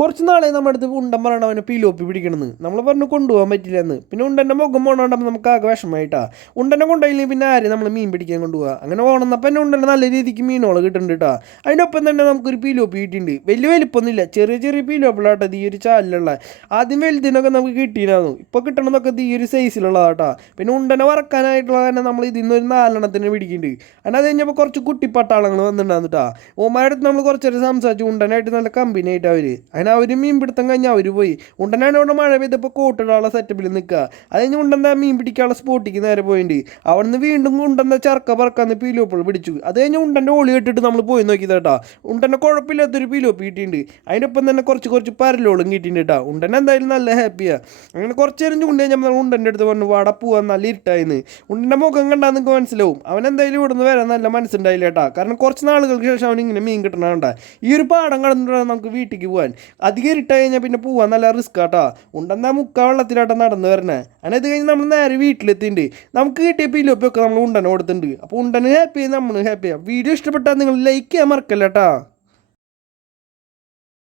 കുറച്ച് നാളെ നമ്മുടെ അടുത്ത് ഉണ്ടൻ പറയണം അവനെ പിലോപ്പി പിടിക്കണമെന്ന് നമ്മൾ പറഞ്ഞു കൊണ്ടുപോകാൻ പറ്റില്ലെന്ന്. പിന്നെ ഉണ്ടൻ്റെ മുഖം പോകണോണ്ടപ്പോൾ നമുക്ക് ആകെ വിഷമമായിട്ടാ. ഉണ്ടനെ കൊണ്ടുപോയില്ലെങ്കിൽ പിന്നെ ആര് നമ്മൾ മീൻ പിടിക്കാൻ കൊണ്ടുപോകുക. അങ്ങനെ ഓണന്നപ്പോൾ തന്നെ ഉണ്ടനെ നല്ല രീതിക്ക് മീനോളം കിട്ടുന്നുണ്ട് കേട്ടോ. അതിനൊപ്പം തന്നെ നമുക്കൊരു പിലോപ്പി കിട്ടിയിട്ടുണ്ട്. വലിയ വലിപ്പമൊന്നുമില്ല, ചെറിയ ചെറിയ പിലോപ്പിലാട്ടോ ഈ ഒരു ചാലിലുള്ള. ആദ്യം വലുതിനൊക്കെ നമുക്ക് കിട്ടിയിരുന്നു, ഇപ്പോൾ കിട്ടണമെന്നൊക്കെ ഈ ഒരു സൈസിലുള്ളതാട്ടോ. പിന്നെ ഉണ്ടനെ വറക്കാനായിട്ടുള്ള തന്നെ നമ്മൾ ഇതിൽ നിന്ന് ഒരു 4 പിടിക്കുന്നുണ്ട്. അങ്ങനെ അത് കഴിഞ്ഞപ്പോൾ കുറച്ച് കുട്ടിപ്പട്ടാളങ്ങൾ വന്നിട്ടുണ്ടായിരുന്നു കേട്ടോ. ഓമാരുടെ അടുത്ത് നമ്മൾ കുറച്ചേരം സംസാരിച്ചു. ഉണ്ടനായിട്ട് നല്ല കമ്പനി ആയിട്ട് അവർ അങ്ങനെ അവർ മീൻ പിടുത്തം കഴിഞ്ഞാൽ അവർ പോയി. ഉണ്ടനാണ് ഇവിടെ മഴ പെയ്തപ്പോൾ കോട്ടിടാനുള്ള സെറ്റപ്പിൽ നിൽക്കുക. അത് കഴിഞ്ഞ് ഉണ്ടെന്താ മീൻ പിടിക്കാനുള്ള സ്പോട്ടിക്ക് നേരെ പോയിട്ടുണ്ട്. അവിടെ നിന്ന് വീണ്ടും ഉണ്ടെന്ന ചർക്ക പറക്കാന്ന് പിലോപ്പോൾ പിടിച്ചു. അത് കഴിഞ്ഞ് ഉണ്ടൻ്റെ ഓളി ഇട്ടിട്ട് നമ്മൾ പോയി നോക്കിയത് കേട്ടോ. ഉണ്ടൻ്റെ കുഴപ്പമില്ലാത്തൊരു പിലോപ്പ് കിട്ടിയിട്ടുണ്ട്. അതിനൊപ്പം തന്നെ കുറച്ച് പരലോളും കിട്ടിയിട്ടുണ്ട് കേട്ടോ. ഉണ്ടൻ എന്തായാലും നല്ല ഹാപ്പിയാണ്. അങ്ങനെ കുറച്ച് നേരം ചൂണ്ടി കഴിഞ്ഞാൽ നമ്മൾ ഉണ്ടൻ്റെ അടുത്ത് പറഞ്ഞു വാട പോവാൻ നല്ല ഇരുട്ടായിരുന്നു. ഉണ്ടൻ്റെ മുഖം കണ്ടാൽ നിങ്ങൾക്ക് മനസ്സിലാവും അവൻ എന്തായാലും ഇവിടെ നിന്ന് വരാൻ നല്ല മനസ്സുണ്ടായില്ല കേട്ടോ. കാരണം കുറച്ച് നാളുകൾക്ക് ശേഷം അവൻ ഇങ്ങനെ മീൻ കിട്ടണണ്ട. ഈ ഒരു പാടം കടന്നിട്ടാണ് നമുക്ക് വീട്ടിലേക്ക് പോകാൻ. അധികം ഇരുട്ടായി കഴിഞ്ഞാൽ പിന്നെ പോകാൻ നല്ല റിസ്ക് ആട്ടാ. ഉണ്ടെന്നാൽ വെള്ളത്തിലാട്ടം നടന്നു വരണേ. അങ്ങനെ ഇത് കഴിഞ്ഞ് നമ്മൾ നേരെ വീട്ടിലെത്തിയിട്ടുണ്ട്. നമുക്ക് കിട്ടിയ പിലോപ്പൊക്കെ നമ്മൾ ഉണ്ടനെ കൊടുത്തിട്ടുണ്ട്. അപ്പോൾ ഉണ്ടന് ഹാപ്പിയായി, നമ്മൾ ഹാപ്പിയാണ്. വീഡിയോ ഇഷ്ടപ്പെട്ടാൽ നിങ്ങൾ ലൈക്ക് ചെയ്യാൻ മറക്കല്ല കേട്ടോ.